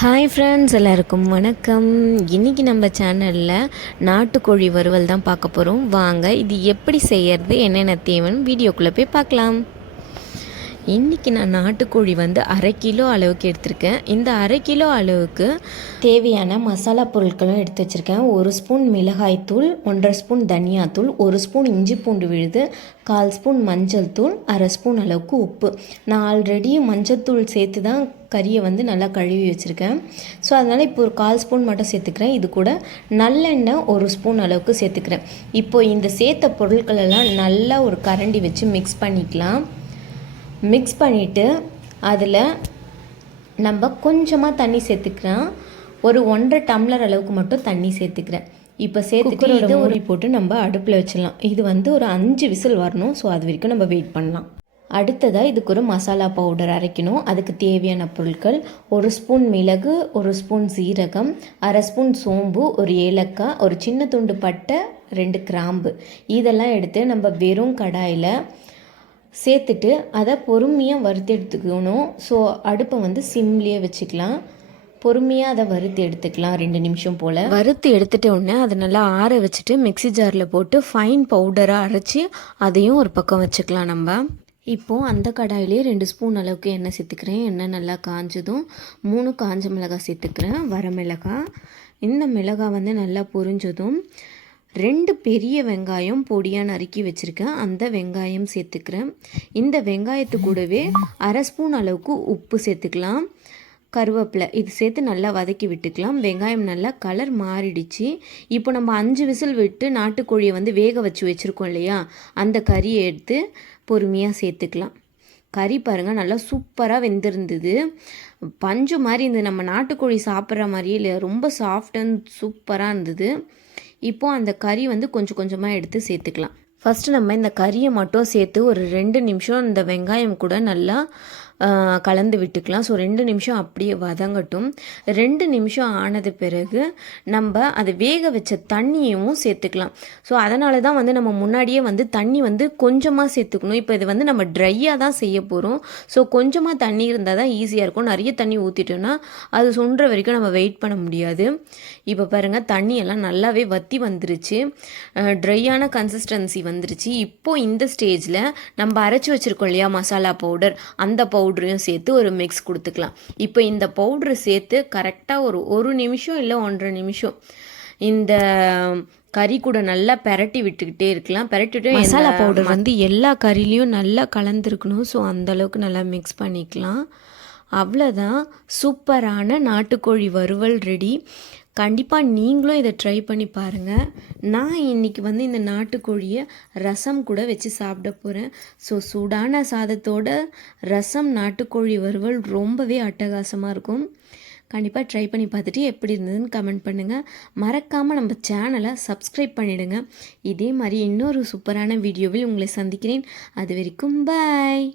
Hi friends, எல்லாருக்கும் வணக்கம். இன்றைக்கி நம்ம சேனலில் நாட்டுக்கோழி வறுவல் தான் பார்க்க போகிறோம். வாங்க இது எப்படி செய்யறது, என்னென்ன தேவைன்னு வீடியோக்குள்ளே போய் பார்க்கலாம். இன்றைக்கி நான் நாட்டுக்கோழி 1/2 கிலோ அளவுக்கு எடுத்திருக்கேன். இந்த 1/2 கிலோ அளவுக்கு தேவையான மசாலா பொருட்களும் எடுத்து வச்சுருக்கேன். 1 ஸ்பூன் மிளகாய்த்தூள், 1.5 ஸ்பூன் தனியாத்தூள், 1 ஸ்பூன் இஞ்சி பூண்டு விழுது, 1/4 ஸ்பூன் மஞ்சள் தூள், 1/2 ஸ்பூன் அளவுக்கு உப்பு. நான் ஆல்ரெடி மஞ்சள் தூள் சேர்த்து தான் கறியை நல்லா கழுவி வச்சுருக்கேன். ஸோ அதனால் இப்போ ஒரு 1/4 ஸ்பூன் மட்டும் சேர்த்துக்கிறேன். இது கூட நல்லெண்ணெய் 1 ஸ்பூன் அளவுக்கு சேர்த்துக்கிறேன். இப்போது இந்த சேர்த்த பொருட்களெல்லாம் நல்லா ஒரு கரண்டி வச்சு மிக்ஸ் பண்ணிக்கலாம். மிக்ஸ் பண்ணிவிட்டு அதில் நம்ம கொஞ்சமாக தண்ணி சேர்த்துக்கிறேன். ஒரு 1.5 டம்ளர் அளவுக்கு மட்டும் தண்ணி சேர்த்துக்கிறேன். இப்போ சேர்த்துட்டு இதை ஊறி போட்டு நம்ம அடுப்பில் வச்சிடலாம். இது ஒரு 5 விசில் வரணும். ஸோ அது வரைக்கும் நம்ம வெயிட் பண்ணலாம். அடுத்ததாக இதுக்கு ஒரு மசாலா பவுடர் அரைக்கணும். அதுக்கு தேவையான பொருட்கள்: 1 ஸ்பூன் மிளகு, 1 ஸ்பூன் சீரகம், 1/2 ஸ்பூன் சோம்பு, 1 ஏலக்காய், ஒரு சின்ன துண்டு பட்டை, 2 கிராம்பு. இதெல்லாம் எடுத்து நம்ம வெறும் கடாயில் சேர்த்துட்டு அதை பொறுமையாக வறுத்து எடுத்துக்கணும். ஸோ அடுப்பை சிம்லேயே வச்சுக்கலாம். பொறுமையாக அதை வறுத்து எடுத்துக்கலாம். 2 நிமிஷம் போல் வறுத்து எடுத்துகிட்ட உடனே அதை நல்லா ஆற வச்சுட்டு மிக்ஸி ஜாரில் போட்டு ஃபைன் பவுடராக அரைச்சி அதையும் ஒரு பக்கம் வச்சுக்கலாம். நம்ம இப்போது அந்த கடாயிலே 2 ஸ்பூன் அளவுக்கு எண்ணெய் சேர்த்துக்கிறேன். எண்ணெய் நல்லா காஞ்சதும் 3 காஞ்ச மிளகாய் சேர்த்துக்கிறேன். வரமிளகாய். இந்த மிளகாய் நல்லா பொரிஞ்சதும் 2 பெரிய வெங்காயம் பொடியாக நறுக்கி வச்சுருக்கேன். அந்த வெங்காயம் சேர்த்துக்கிறேன். இந்த வெங்காயத்து கூடவே 1/2 ஸ்பூன் அளவுக்கு உப்பு சேர்த்துக்கலாம். கருவேப்பிலை இது சேர்த்து நல்லா வதக்கி விட்டுக்கலாம். வெங்காயம் நல்லா கலர் மாறிடுச்சு. இப்போ நம்ம 5 விசில் விட்டு நாட்டுக்கோழியை வேக வச்சு வச்சுருக்கோம் இல்லையா, அந்த கறியை எடுத்து பொறுமையாக சேர்த்துக்கலாம். கறி பாருங்கள் நல்லா சூப்பராக வெந்திருந்தது. பஞ்சு மாதிரி இருந்தது. நம்ம நாட்டுக்கோழி சாப்பிட்ற மாதிரியே இல்லை, ரொம்ப சாஃப்ட் அண்ட் சூப்பராக இருந்தது. இப்போது அந்த கறி கொஞ்சம் கொஞ்சமாக எடுத்து சேர்த்துக்கலாம். ஃபஸ்ட்டு நம்ம இந்த கறியை மட்டும் சேர்த்து ஒரு 2 நிமிஷம் இந்த வெங்காயம் கூட நல்லா கலந்து விட்டுக்கலாம். ஸோ 2 நிமிஷம் அப்படியே வதங்கட்டும். 2 நிமிஷம் ஆனது பிறகு நம்ம அதை வேக வச்ச தண்ணியும் சேர்த்துக்கலாம். ஸோ அதனால தான் நம்ம முன்னாடியே தண்ணி கொஞ்சமாக சேர்த்துக்கணும். இப்போ இது நம்ம ட்ரையாக தான் செய்ய போகிறோம். ஸோ கொஞ்சமாக தண்ணி இருந்தால் தான் ஈஸியாக இருக்கும். நிறைய தண்ணி ஊற்றிட்டோன்னா அது சுண்டுற வரைக்கும் நம்ம வெயிட் பண்ண முடியாது. இப்போ பாருங்கள், தண்ணியெல்லாம் நல்லாவே வற்றி வந்துருச்சு. ட்ரையான கன்சிஸ்டன்சி வந்துருச்சு. இப்போது இந்த ஸ்டேஜில் நம்ம அரைச்சி வச்சுருக்கோம் இல்லையா மசாலா பவுடர், அந்த பவுடரையும் சேர்த்து ஒரு மிக்ஸ் கொடுத்துக்கலாம். இப்போ இந்த பவுட்ரு சேர்த்து கரெக்டாக ஒரு நிமிஷம் இல்லை 1.5 நிமிஷம் இந்த கறி கூட நல்லா பெரட்டி விட்டுக்கிட்டே இருக்கலாம். பெரட்டிட்டு மசாலா பவுடர் எல்லா கறிலையும் நல்லா கலந்துருக்கணும். ஸோ அந்தளவுக்கு நல்லா மிக்ஸ் பண்ணிக்கலாம். அவ்வளோதான், சூப்பரான நாட்டுக்கோழி வறுவல் ரெடி. கண்டிப்பாக நீங்களும் இதை ட்ரை பண்ணி பாருங்கள். நான் இன்றைக்கி இந்த நாட்டுக்கோழியை ரசம் கூட வச்சு சாப்பிட போகிறேன். ஸோ சூடான சாதத்தோட ரசம் நாட்டுக்கோழி வறுவல் ரொம்பவே அட்டகாசமாக இருக்கும். கண்டிப்பாக ட்ரை பண்ணி பார்த்துட்டு எப்படி இருந்ததுன்னு கமெண்ட் பண்ணுங்கள். மறக்காமல் நம்ம சேனலை சப்ஸ்கிரைப் பண்ணிவிடுங்க. இதே மாதிரி இன்னொரு சூப்பரான வீடியோவில் உங்களை சந்திக்கிறேன். அது வரைக்கும் பாய்.